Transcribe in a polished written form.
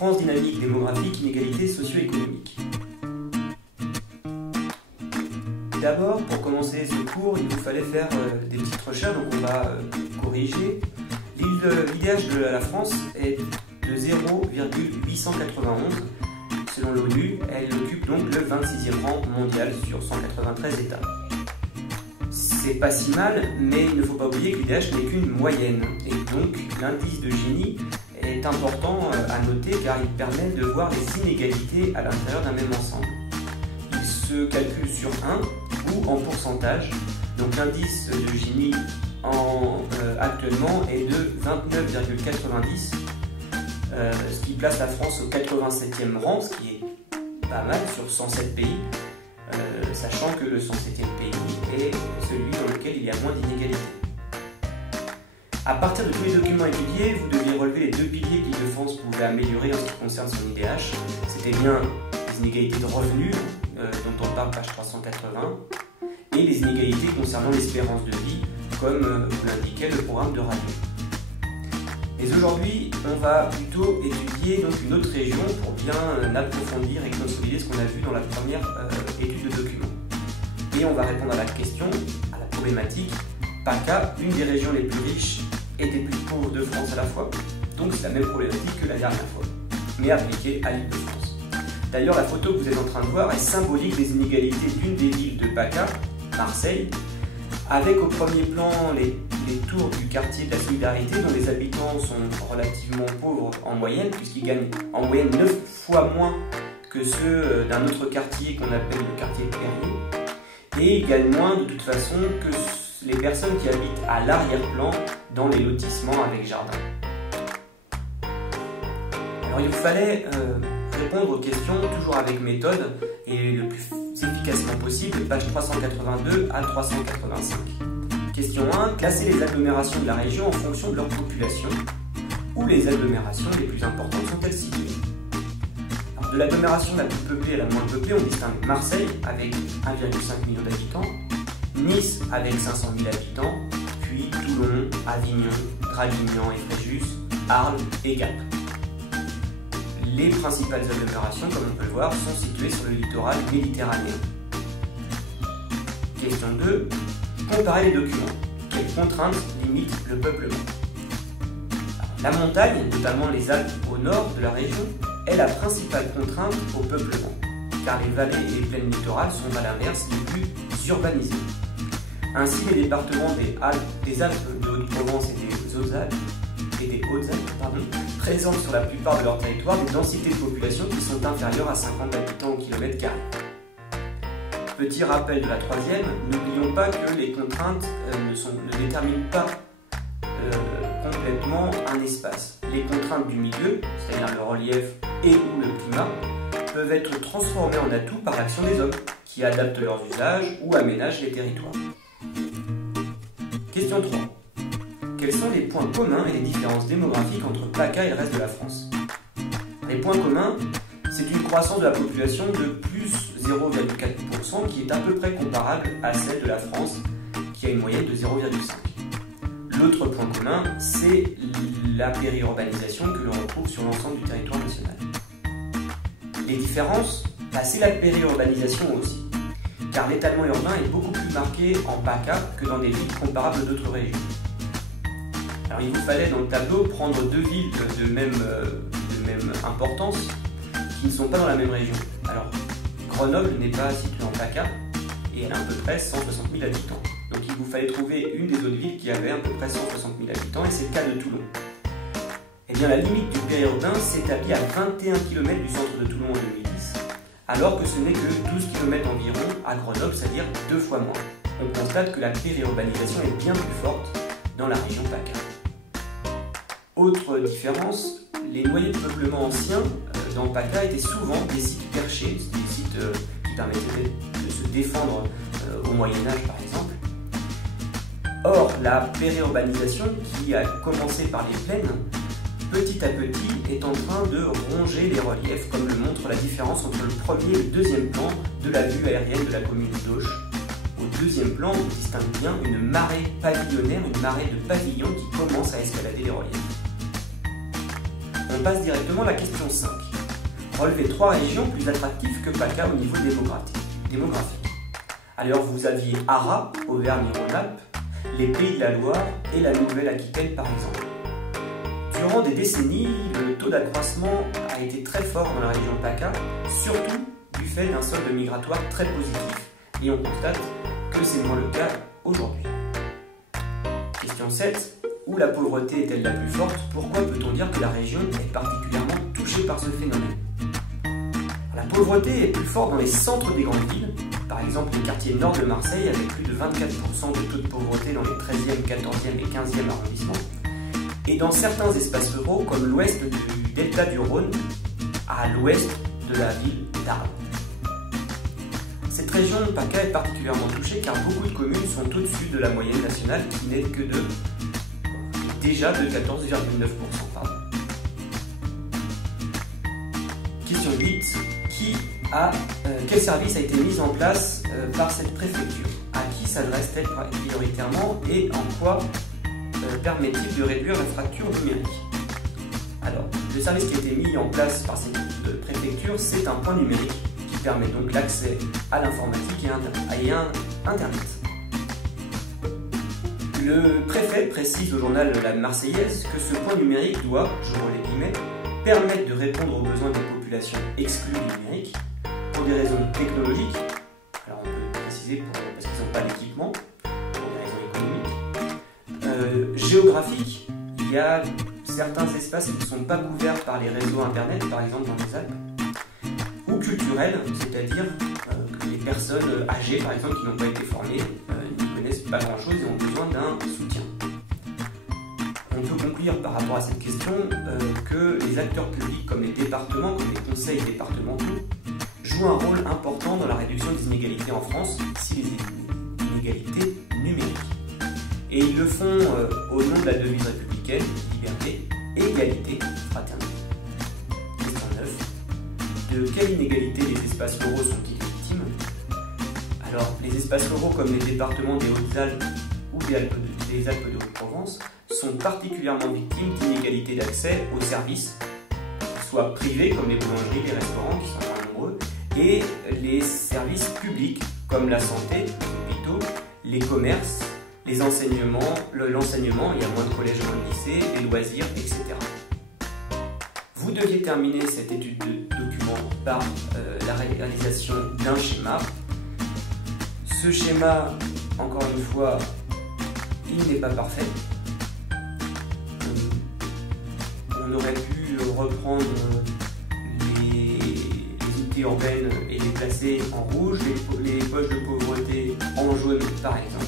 France dynamique démographique, inégalité socio-économique. D'abord, pour commencer ce cours, il nous fallait faire des petites recherches, donc on va corriger. L'IDH de la France est de 0,891 selon l'ONU. Elle occupe donc le 26e rang mondial sur 193 États. C'est pas si mal, mais il ne faut pas oublier que l'IDH n'est qu'une moyenne. Et donc l'indice de Gini est important à noter car il permet de voir les inégalités à l'intérieur d'un même ensemble. Il se calcule sur 1 ou en pourcentage. Donc l'indice de Gini actuellement est de 29,90, ce qui place la France au 87e rang, ce qui est pas mal sur 107 pays, sachant que le 107e pays est celui dans lequel il y a moins d'inégalités. À partir de tous les documents étudiés, vous deviez relever les deux piliers qu'Île-de-France pouvait améliorer en ce qui concerne son IDH. C'était bien les inégalités de revenus, dont on parle page 380, et les inégalités concernant l'espérance de vie, comme vous l'indiquait le programme de radio. Mais aujourd'hui, on va plutôt étudier donc une autre région pour bien approfondir et consolider ce qu'on a vu dans la première étude de document. Et on va répondre à la question, à la problématique, PACA, une des régions les plus riches et des plus pauvres de France à la fois. Donc c'est la même problématique que la dernière fois, mais appliquée à l'Île-de-France. D'ailleurs, la photo que vous êtes en train de voir est symbolique des inégalités d'une des villes de PACA, Marseille, avec au premier plan les tours du quartier de la Solidarité, dont les habitants sont relativement pauvres en moyenne, puisqu'ils gagnent en moyenne 9 fois moins que ceux d'un autre quartier qu'on appelle le quartier de Perrier, et ils gagnent moins de toute façon que les personnes qui habitent à l'arrière-plan dans les lotissements avec jardin. Alors il vous fallait répondre aux questions toujours avec méthode et le plus efficacement possible, page 382 à 385. Question 1. Classer les agglomérations de la région en fonction de leur population. Où les agglomérations les plus importantes sont-elles situées? Alors, de l'agglomération la plus peuplée à la moins peuplée, on distingue Marseille avec 1,5 million d'habitants, Nice avec 500 000 habitants, puis Toulon, Avignon, Draguignan et Fréjus, Arles et Gap. Les principales agglomérations, comme on peut le voir, sont situées sur le littoral méditerranéen. Question 2. Comparer les documents. Quelles contraintes limitent le peuplement? La montagne, notamment les Alpes au nord de la région, est la principale contrainte au peuplement, car les vallées et les plaines littorales sont à l'inverse les plus urbanisées. Ainsi, les départements des Alpes de Haute-Provence et des Hautes-Alpes présentent sur la plupart de leur territoire des densités de population qui sont inférieures à 50 habitants au kilomètre carré. Petit rappel de la troisième, n'oublions pas que les contraintes ne déterminent pas complètement un espace. Les contraintes du milieu, c'est-à-dire le relief et ou le climat, peuvent être transformées en atouts par l'action des hommes, qui adaptent leurs usages ou aménagent les territoires. Question 3. Quels sont les points communs et les différences démographiques entre PACA et le reste de la France? Les points communs, c'est une croissance de la population de plus 0,4% qui est à peu près comparable à celle de la France qui a une moyenne de 0,5. L'autre point commun, c'est la périurbanisation que l'on retrouve sur l'ensemble du territoire national. Les différences, c'est la périurbanisation aussi, car l'étalement urbain est beaucoup plus marqué en PACA que dans des villes comparables d'autres régions. Alors il vous fallait dans le tableau prendre deux villes de même importance qui ne sont pas dans la même région. Alors Grenoble n'est pas située en PACA et elle a à peu près 160 000 habitants. Donc il vous fallait trouver une des autres villes qui avait à peu près 160 000 habitants et c'est le cas de Toulon. Eh bien la limite du périurbain s'établit à 21 km du centre de Toulon en 2010, alors que ce n'est que 12 km environ à Grenoble, c'est-à-dire 2 fois moins. On constate que la périurbanisation est bien plus forte dans la région PACA. Autre différence, les noyaux de peuplement anciens dans PACA étaient souvent des sites perchés, des sites qui permettaient de se défendre au Moyen-Âge par exemple. Or, la périurbanisation qui a commencé par les plaines, petit à petit est en train de ronger les reliefs, comme le montre la différence entre le premier et le deuxième plan de la vue aérienne de la commune d'Auch. Au deuxième plan, on distingue bien une marée pavillonnaire, une marée de pavillons qui commence à escalader les reliefs. on passe directement à la question 5. Relevez 3 régions plus attractives que PACA au niveau démographique. Alors vous aviez Arras, Auvergne-Rhône-Alpes, les Pays de la Loire et la Nouvelle-Aquitaine par exemple. Durant des décennies, le taux d'accroissement a été très fort dans la région PACA, surtout du fait d'un solde migratoire très positif. Et on constate que c'est moins le cas aujourd'hui. Question 7. Où la pauvreté est-elle la plus forte? Pourquoi peut-on dire que la région est particulièrement touchée par ce phénomène? La pauvreté est plus forte dans les centres des grandes villes, par exemple les quartiers nord de Marseille avec plus de 24% de taux de pauvreté dans les 13e, 14e et 15e arrondissements, et dans certains espaces ruraux comme l'ouest du delta du Rhône, à l'ouest de la ville d'Arles. Cette région PACA est particulièrement touchée car beaucoup de communes sont au-dessus de la moyenne nationale qui n'est que de 14,9%. Question 8. Quel service a été mis en place par cette préfecture? À qui s'adresse-t-elle prioritairement et en quoi permet-il de réduire la fracture numérique? Alors, le service qui a été mis en place par cette préfecture, c'est un point numérique qui permet donc l'accès à l'informatique et à Internet. Le préfet précise au journal La Marseillaise que ce point numérique doit, j'ouvre les guillemets, permettre de répondre aux besoins des populations exclues du numérique pour des raisons technologiques, alors on peut préciser parce qu'ils n'ont pas d'équipement, pour des raisons économiques, géographiques, il y a certains espaces qui ne sont pas couverts par les réseaux internet, par exemple dans les Alpes, ou culturels, c'est-à-dire que les personnes âgées, par exemple, qui n'ont pas été formées, ne connaissent pas grand-chose et ont besoin d'un soutien. On peut conclure par rapport à cette question que les acteurs publics comme les départements, comme les conseils départementaux, jouent un rôle important dans la réduction des inégalités en France, ici les inégalités numériques. Et ils le font au nom de la devise républicaine, liberté, égalité, fraternité. Question 9. De quelle inégalité les espaces ruraux sont-ils victimes? Alors, les espaces ruraux comme les départements des Hautes-Alpes ou des Alpes de Haute-Provence sont particulièrement victimes d'inégalités d'accès aux services, soit privés comme les boulangeries, les restaurants qui sont moins nombreux, et les services publics comme la santé, les hôpitaux, les commerces, les enseignements, l'enseignement, il y a moins de collèges et moins de lycées, les loisirs, etc. Vous deviez terminer cette étude de document par la réalisation d'un schéma. Ce schéma, encore une fois, il n'est pas parfait. On aurait pu reprendre les unités urbaines et les placer en rouge, les poches de pauvreté en jaune par exemple.